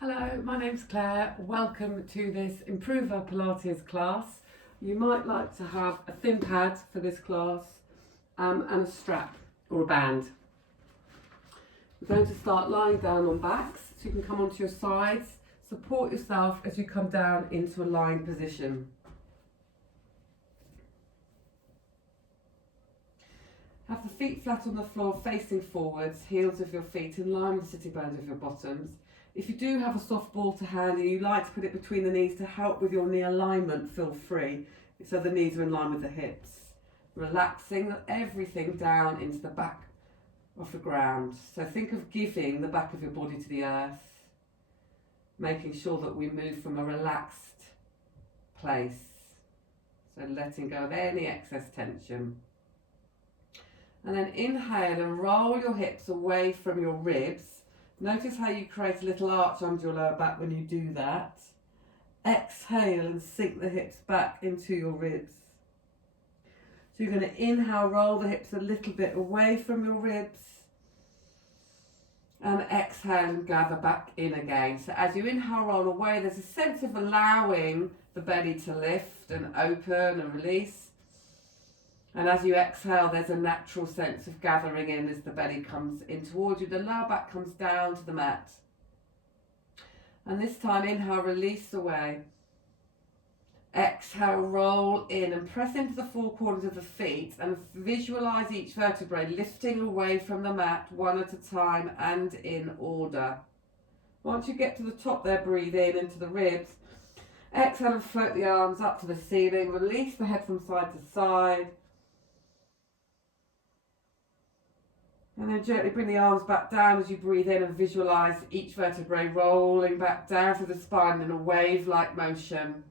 Hello, my name's Claire. Welcome to this Improver Pilates class. You might like to have a thin pad for this class and a strap or a band. We're going to start lying down on backs, so you can come onto your sides, support yourself as you come down into a lying position. Have the feet flat on the floor facing forwards, heels of your feet in line with the sitting bones of your bottoms. If you do have a soft ball to hand and you like to put it between the knees to help with your knee alignment, feel free, so the knees are in line with the hips. Relaxing everything down into the back of the ground. So think of giving the back of your body to the earth, making sure that we move from a relaxed place. So letting go of any excess tension. And then inhale and roll your hips away from your ribs. Notice how you create a little arch under your lower back when you do that. Exhale and sink the hips back into your ribs. So you're going to inhale, roll the hips a little bit away from your ribs. And exhale and gather back in again. So as you inhale, roll away, there's a sense of allowing the belly to lift and open and release. And as you exhale, there's a natural sense of gathering in as the belly comes in towards you. The lower back comes down to the mat. And this time, inhale, release away. Exhale, roll in and press into the four corners of the feet and visualize each vertebrae lifting away from the mat one at a time and in order. Once you get to the top there, breathe in into the ribs. Exhale and float the arms up to the ceiling. Release the head from side to side. And then gently bring the arms back down as you breathe in and visualise each vertebrae rolling back down through the spine in a wave-like motion.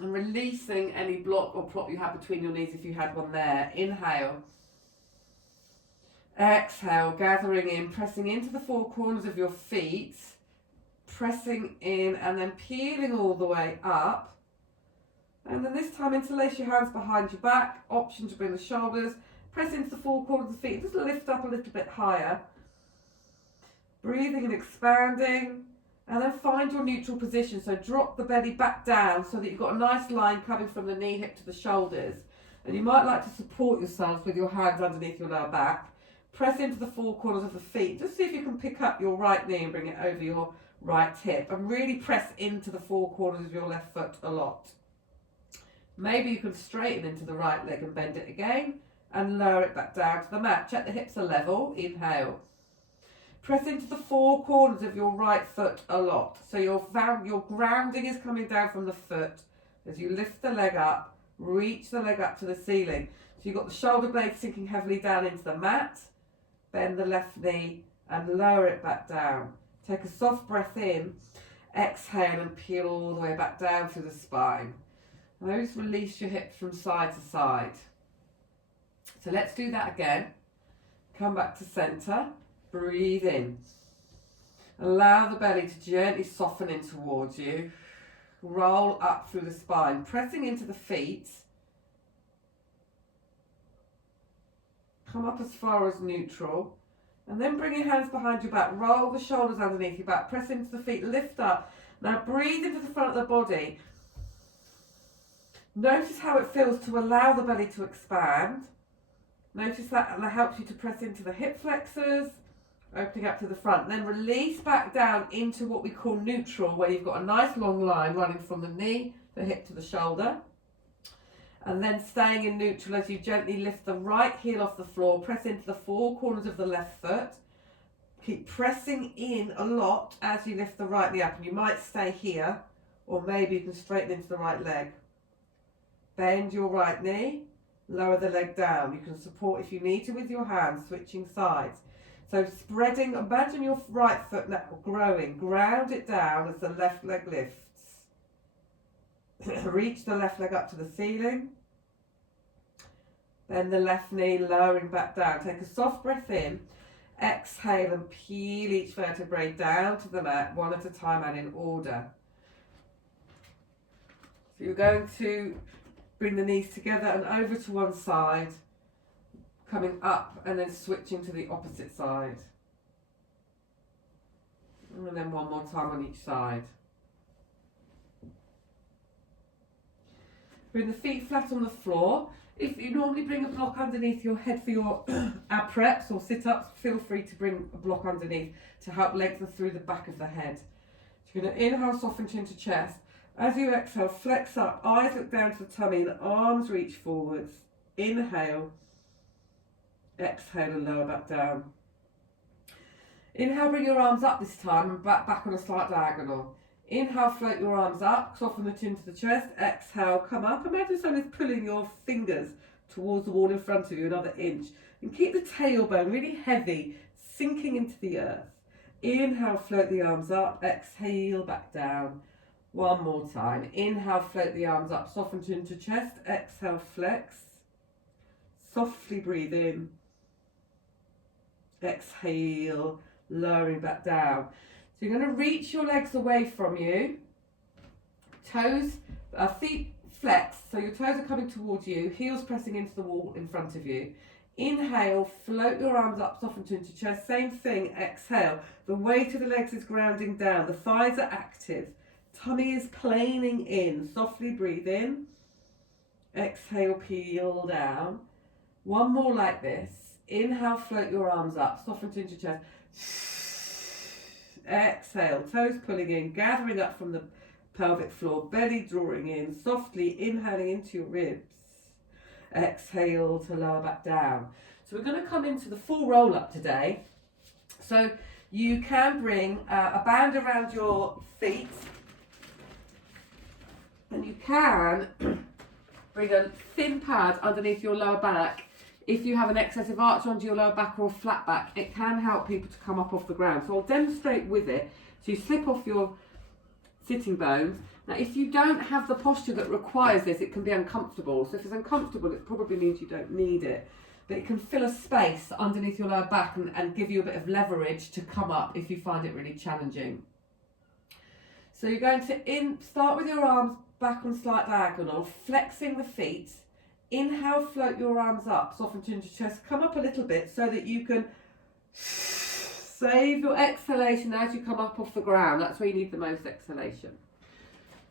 And releasing any block or prop you have between your knees if you had one there. Inhale. Exhale, gathering in, pressing into the four corners of your feet. Pressing in and then peeling all the way up. And then this time interlace your hands behind your back. Option to bring the shoulders. Press into the four corners of the feet, just lift up a little bit higher. Breathing and expanding. And then find your neutral position. So drop the belly back down so that you've got a nice line coming from the knee hip to the shoulders. And you might like to support yourself with your hands underneath your lower back. Press into the four corners of the feet. Just see if you can pick up your right knee and bring it over your right hip. And really press into the four corners of your left foot a lot. Maybe you can straighten into the right leg and bend it again. And lower it back down to the mat. Check the hips are level. Inhale. Press into the four corners of your right foot a lot. So your grounding is coming down from the foot. As you lift the leg up, reach the leg up to the ceiling. So you've got the shoulder blades sinking heavily down into the mat. Bend the left knee and lower it back down. Take a soft breath in. Exhale and peel all the way back down through the spine. And just release your hips from side to side. So let's do that again. Come back to centre. Breathe in. Allow the belly to gently soften in towards you. Roll up through the spine, pressing into the feet. Come up as far as neutral. And then bring your hands behind your back. Roll the shoulders underneath your back. Press into the feet. Lift up. Now breathe into the front of the body. Notice how it feels to allow the belly to expand. Notice that helps you to press into the hip flexors, opening up to the front. Then release back down into what we call neutral, where you've got a nice long line running from the knee, the hip to the shoulder. And then staying in neutral as you gently lift the right heel off the floor, press into the four corners of the left foot. Keep pressing in a lot as you lift the right knee up. And you might stay here, or maybe you can straighten into the right leg. Bend your right knee. Lower the leg down. You can support if you need to with your hands, switching sides. So spreading, imagine your right foot now growing. Ground it down as the left leg lifts. Reach the left leg up to the ceiling. Then the left knee lowering back down. Take a soft breath in. Exhale and peel each vertebrae down to the mat one at a time and in order. So you're going to bring the knees together and over to one side, coming up and then switching to the opposite side. And then one more time on each side. Bring the feet flat on the floor. If you normally bring a block underneath your head for your ab preps or sit-ups, feel free to bring a block underneath to help lengthen through the back of the head. So you're going to inhale, soften chin to chest. As you exhale, flex up, eyes look down to the tummy and arms reach forwards. Inhale, exhale and lower back down. Inhale, bring your arms up this time and back on a slight diagonal. Inhale, float your arms up, soften the chin to the chest. Exhale, come up. Imagine someone's pulling your fingers towards the wall in front of you, another inch. And keep the tailbone really heavy, sinking into the earth. Inhale, float the arms up. Exhale, back down. One more time. Inhale, float the arms up, soften chin to chest. Exhale, flex. Softly breathe in. Exhale, lowering back down. So you're going to reach your legs away from you. Toes, feet flex, so your toes are coming towards you, heels pressing into the wall in front of you. Inhale, float your arms up, soften chin to chest. Same thing, exhale. The weight of the legs is grounding down. The thighs are active. Tummy is planing in. Softly breathe in. Exhale, peel down. One more like this. Inhale, float your arms up, soften chin to chest. Exhale, toes pulling in, gathering up from the pelvic floor, belly drawing in, softly inhaling into your ribs. Exhale to lower back down. So we're going to come into the full roll up today. So you can bring a band around your feet, and you can bring a thin pad underneath your lower back. If you have an excessive arch onto your lower back or a flat back, it can help people to come up off the ground. So I'll demonstrate with it. So you slip off your sitting bones. Now, if you don't have the posture that requires this, it can be uncomfortable. So if it's uncomfortable, it probably means you don't need it. But it can fill a space underneath your lower back and give you a bit of leverage to come up if you find it really challenging. So you're going to start with your arms back on slight diagonal, flexing the feet. Inhale, float your arms up, soften chin to chest, come up a little bit so that you can save your exhalation as you come up off the ground. That's where you need the most exhalation.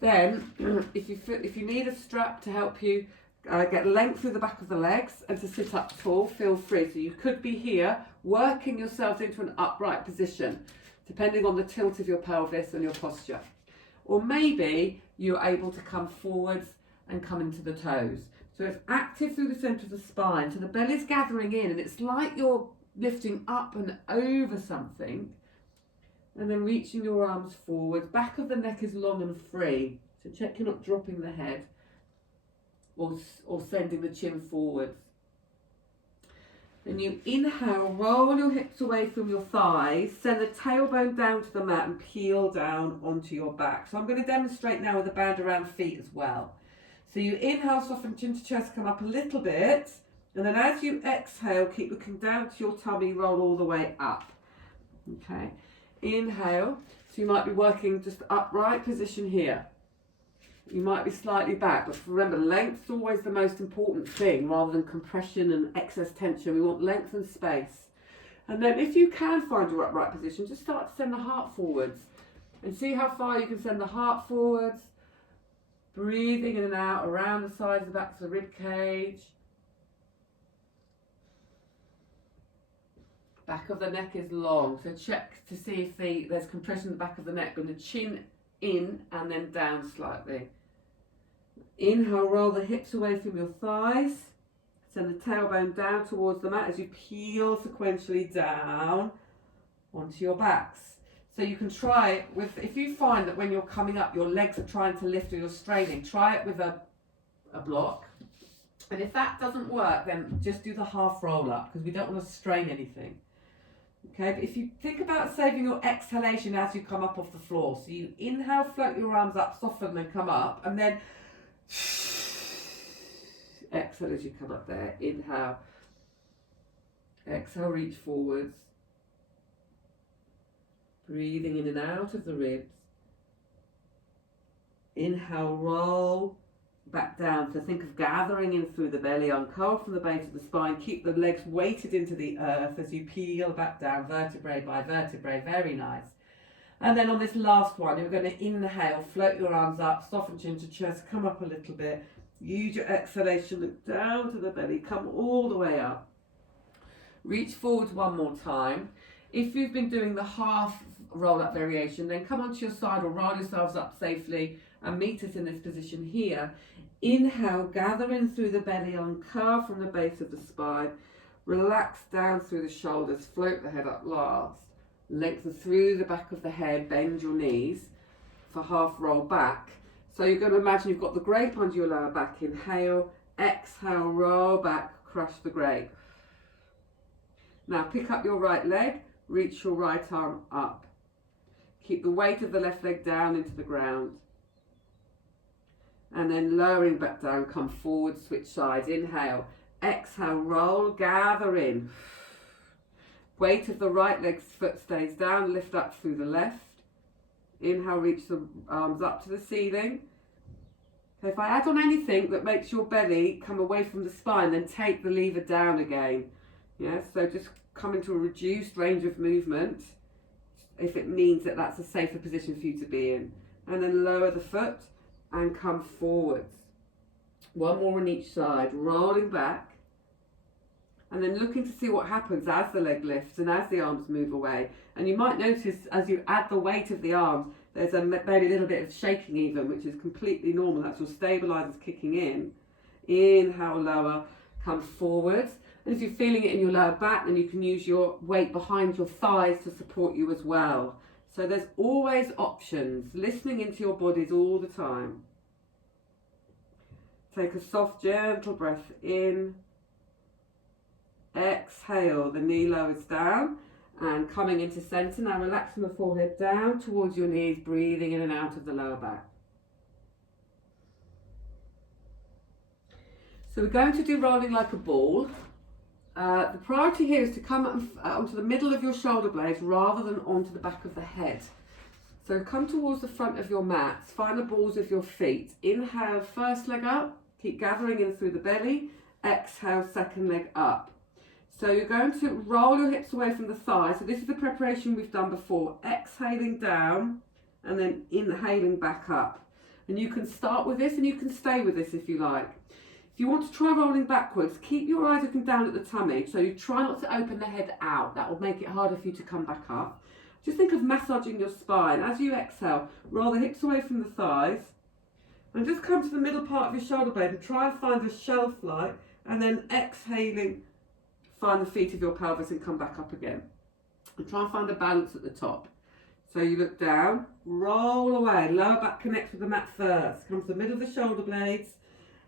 Then, if you need a strap to help you get length through the back of the legs and to sit up tall, feel free. So you could be here working yourselves into an upright position, depending on the tilt of your pelvis and your posture. Or maybe you're able to come forwards and come into the toes. So it's active through the centre of the spine. So the belly's gathering in and it's like you're lifting up and over something. And then reaching your arms forward. Back of the neck is long and free. So check you're not dropping the head or sending the chin forwards. Then you inhale, roll your hips away from your thighs. Send the tailbone down to the mat and peel down onto your back. So I'm going to demonstrate now with a band around feet as well. So you inhale, soften chin to chest, come up a little bit. And then as you exhale, keep looking down to your tummy, roll all the way up. Okay. Inhale. So you might be working just upright position here. You might be slightly back, but remember, length is always the most important thing rather than compression and excess tension. We want length and space. And then if you can find your upright position, just start to send the heart forwards and see how far you can send the heart forwards. Breathing in and out around the sides and backs of the rib cage. Back of the neck is long, so check to see if there's compression in the back of the neck. Bring the chin in and then down slightly. Inhale, roll the hips away from your thighs. Send the tailbone down towards the mat as you peel sequentially down onto your backs. So you can try it with, if you find that when you're coming up, your legs are trying to lift or you're straining, try it with a block. And if that doesn't work, then just do the half roll up because we don't want to strain anything. Okay, but if you think about saving your exhalation as you come up off the floor, so you inhale, float your arms up, soften and come up, and then exhale as you come up there. Inhale, exhale, reach forwards. Breathing in and out of the ribs. Inhale, roll back down. So think of gathering in through the belly, uncurl from the base of the spine. Keep the legs weighted into the earth as you peel back down, vertebrae by vertebrae. Very nice. And then on this last one, you're going to inhale, float your arms up, soften chin to chest, come up a little bit. Use your exhalation, look down to the belly, come all the way up. Reach forward one more time. If you've been doing the half roll up variation, then come onto your side or roll yourselves up safely and meet us in this position here. Inhale, gather in through the belly, uncurve from the base of the spine, relax down through the shoulders, float the head up last. Lengthen through the back of the head, bend your knees for half roll back. So you're going to imagine you've got the grape under your lower back. Inhale, exhale, roll back, crush the grape. Now pick up your right leg, reach your right arm up. Keep the weight of the left leg down into the ground. And then lowering back down, come forward, switch sides. Inhale, exhale, roll, gather in. Weight of the right leg's foot stays down, lift up through the left. Inhale, reach the arms up to the ceiling. Okay, if I add on anything that makes your belly come away from the spine, then take the lever down again. Yeah, so just come into a reduced range of movement if it means that that's a safer position for you to be in. And then lower the foot and come forwards. One more on each side, rolling back. And then looking to see what happens as the leg lifts and as the arms move away. And you might notice as you add the weight of the arms, there's maybe a little bit of shaking even, which is completely normal. That's your stabilizers kicking in. Inhale, lower, come forwards. And if you're feeling it in your lower back, then you can use your weight behind your thighs to support you as well. So there's always options, listening into your bodies all the time. Take a soft, gentle breath in. Exhale, the knee lowers down and coming into centre. Now relaxing the forehead down towards your knees, breathing in and out of the lower back. So we're going to do rolling like a ball. The priority here is to come onto the middle of your shoulder blades rather than onto the back of the head. So come towards the front of your mats, find the balls of your feet. Inhale, first leg up, keep gathering in through the belly. Exhale, second leg up. So you're going to roll your hips away from the thighs. So this is the preparation we've done before. Exhaling down and then inhaling back up. And you can start with this and you can stay with this if you like. If you want to try rolling backwards, keep your eyes looking down at the tummy. So you try not to open the head out. That will make it harder for you to come back up. Just think of massaging your spine. As you exhale, roll the hips away from the thighs. And just come to the middle part of your shoulder blade and try and find a shelf-like. And then exhaling, find the feet of your pelvis and come back up again. And try and find a balance at the top. So you look down, roll away, lower back connects with the mat first. Come to the middle of the shoulder blades.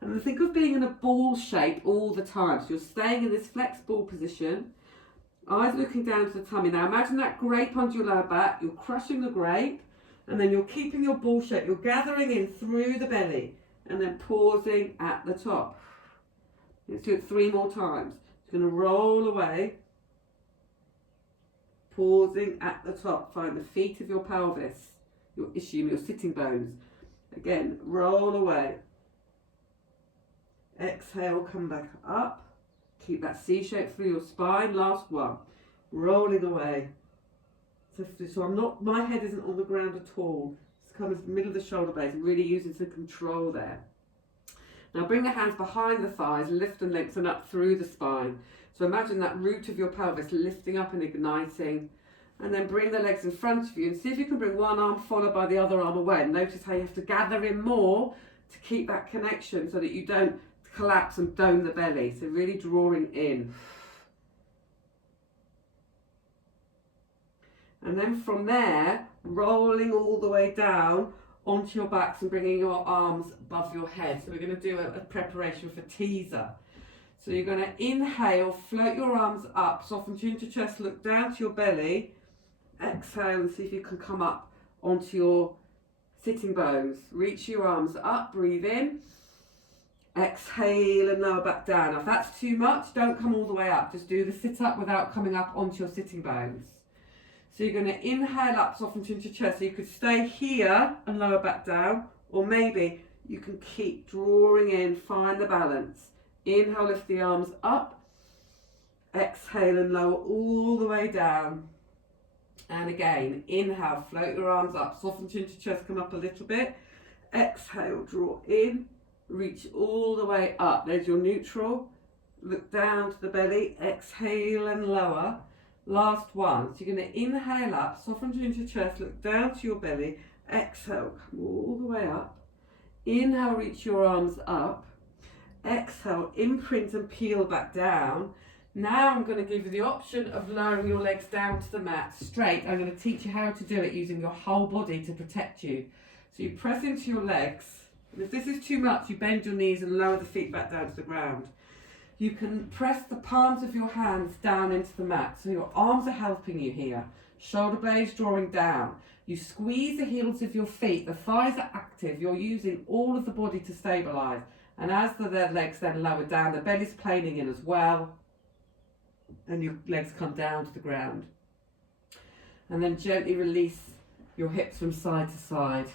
And then think of being in a ball shape all the time. So you're staying in this flex ball position. Eyes looking down to the tummy. Now imagine that grape onto your lower back. You're crushing the grape. And then you're keeping your ball shape. You're gathering in through the belly. And then pausing at the top. Let's do it 3 more times. Going to roll away, pausing at the top. Find the feet of your pelvis, your ischium, your sitting bones. Again, roll away. Exhale, come back up. Keep that C shape through your spine. Last one. Rolling away. So my head isn't on the ground at all. It's kind of the middle of the shoulder blades. Really using some control there. Now bring the hands behind the thighs, lift and lengthen up through the spine. So imagine that root of your pelvis lifting up and igniting. And then bring the legs in front of you and see if you can bring one arm followed by the other arm away. Notice how you have to gather in more to keep that connection so that you don't collapse and dome the belly. So really drawing in. And then from there, rolling all the way down onto your backs and bringing your arms above your head. So we're going to do a preparation for teaser. So you're going to inhale, float your arms up, soften chin to chest, look down to your belly. Exhale and see if you can come up onto your sitting bones. Reach your arms up, breathe in. Exhale and lower back down. Now if that's too much, don't come all the way up. Just do the sit up without coming up onto your sitting bones. So you're going to inhale up, soften chin to chest. So you could stay here and lower back down, or maybe you can keep drawing in, find the balance. Inhale, lift the arms up. Exhale and lower all the way down. And again, inhale, float your arms up, soften chin to chest, come up a little bit. Exhale, draw in, reach all the way up. There's your neutral. Look down to the belly, exhale and lower. Last one. So you're going to inhale up, soften chin to chest, look down to your belly. Exhale, come all the way up. Inhale, reach your arms up. Exhale, imprint and peel back down. Now I'm going to give you the option of lowering your legs down to the mat straight. I'm going to teach you how to do it using your whole body to protect you. So you press into your legs, and if this is too much, you bend your knees and lower the feet back down to the ground. You can press the palms of your hands down into the mat, so your arms are helping you here. Shoulder blades drawing down. You squeeze the heels of your feet, the thighs are active, you're using all of the body to stabilise. And as the legs then lower down, the belly's planing in as well, and your legs come down to the ground. And then gently release your hips from side to side.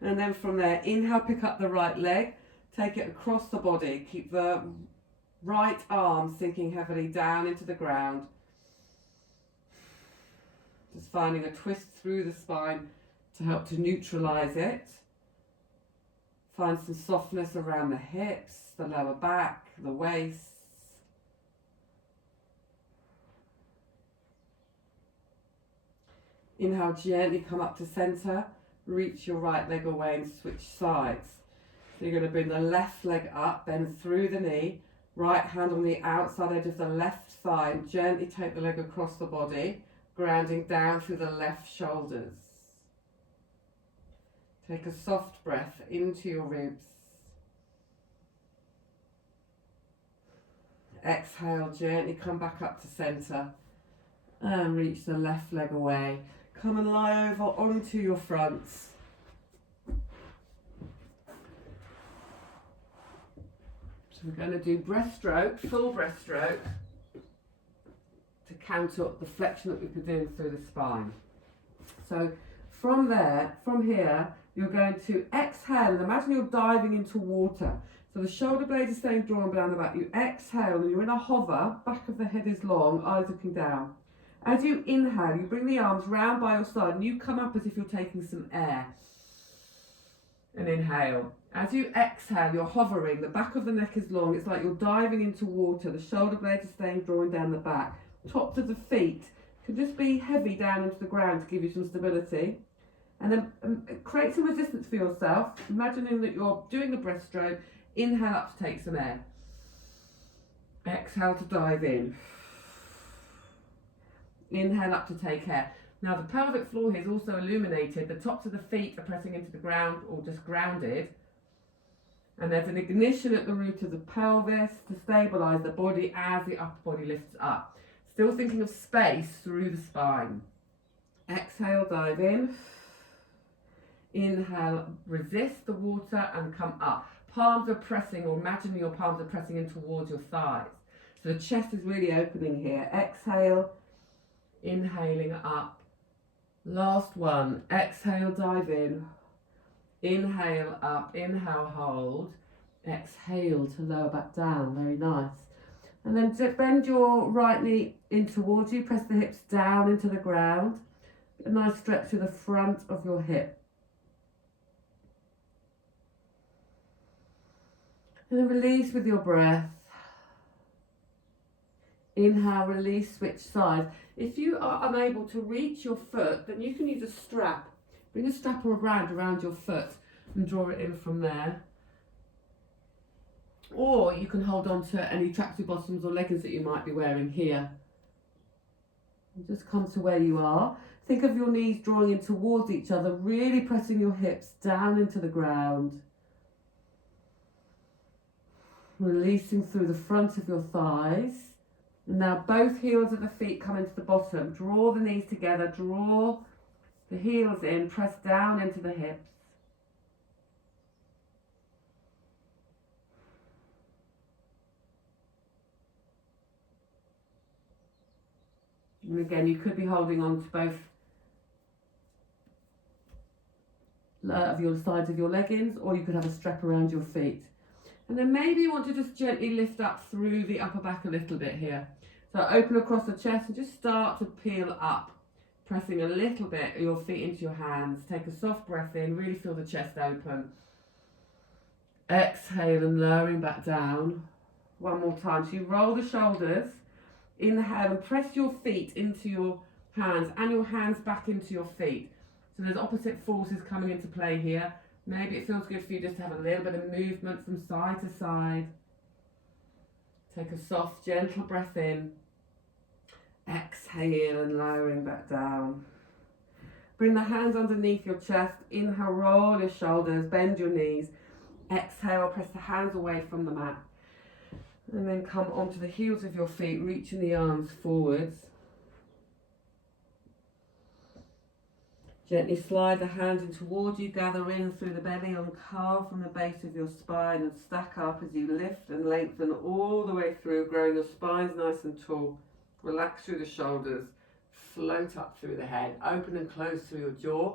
And then from there, inhale, pick up the right leg, take it across the body, keep the right arm sinking heavily down into the ground. Just finding a twist through the spine to help to neutralise it. Find some softness around the hips, the lower back, the waist. Inhale, gently come up to centre. Reach your right leg away and switch sides. So you're going to bring the left leg up, bend through the knee, right hand on the outside edge of the left thigh, and gently take the leg across the body, grounding down through the left shoulders. Take a soft breath into your ribs. Exhale, gently come back up to centre and reach the left leg away. Come and lie over onto your fronts. So we're going to do breaststroke, full breaststroke, to counter up the flexion that we've been doing through the spine. So from here, you're going to exhale and imagine you're diving into water. So the shoulder blades are staying drawn down the back. You exhale and you're in a hover, back of the head is long, eyes looking down. As you inhale, you bring the arms round by your side and you come up as if you're taking some air. And inhale. As you exhale, you're hovering, the back of the neck is long, it's like you're diving into water, the shoulder blades are staying drawn down the back. Tops of the feet can just be heavy down into the ground to give you some stability. And then create some resistance for yourself, imagining that you're doing the breaststroke. Inhale up to take some air. Exhale to dive in. Inhale up to take air. Now the pelvic floor here is also illuminated. The tops of the feet are pressing into the ground or just grounded. And there's an ignition at the root of the pelvis to stabilise the body as the upper body lifts up. Still thinking of space through the spine. Exhale, dive in. Inhale, resist the water and come up. Palms are pressing, or imagine your palms are pressing in towards your thighs. So the chest is really opening here. Exhale, inhaling up. Last one. Exhale, dive in. Inhale up, inhale, hold. Exhale to lower back down. Very nice. And then bend your right knee in towards you. Press the hips down into the ground. A nice stretch to the front of your hip. And then release with your breath. Inhale, release, switch sides. If you are unable to reach your foot, then you can use a strap. Bring a strap or a band around your foot and draw it in from there. Or you can hold on to any tracksuit bottoms or leggings that you might be wearing here. And just come to where you are. Think of your knees drawing in towards each other, really pressing your hips down into the ground. Releasing through the front of your thighs. And now both heels of the feet come into the bottom. Draw the knees together, draw the heels in, press down into the hips. And again, you could be holding on to both of your sides of your leggings, or you could have a strap around your feet. And then maybe you want to just gently lift up through the upper back a little bit here. So open across the chest and just start to peel up, pressing a little bit of your feet into your hands. Take a soft breath in, really feel the chest open. Exhale and lowering back down. One more time. So you roll the shoulders, inhale and press your feet into your hands and your hands back into your feet. So there's opposite forces coming into play here. Maybe it feels good for you just to have a little bit of movement from side to side. Take a soft, gentle breath in. Exhale and lowering back down. Bring the hands underneath your chest. Inhale, roll your shoulders, bend your knees. Exhale, press the hands away from the mat. And then come onto the heels of your feet, reaching the arms forwards. Gently slide the hands in towards you, gather in through the belly, uncurl from the base of your spine and stack up as you lift and lengthen all the way through, growing your spines nice and tall. Relax through the shoulders, float up through the head, open and close through your jaw.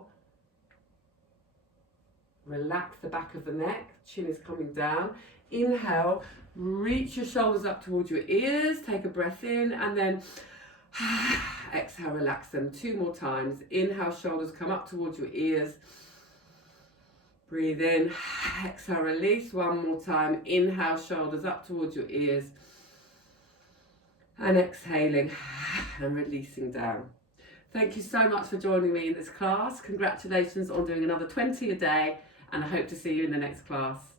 Relax the back of the neck, chin is coming down. Inhale, reach your shoulders up towards your ears, take a breath in and then exhale, relax them 2 more times. Inhale, shoulders come up towards your ears. Breathe in, exhale, release 1 more time. Inhale, shoulders up towards your ears. And exhaling and releasing down. Thank you so much for joining me in this class. Congratulations on doing another 20 a day, and I hope to see you in the next class.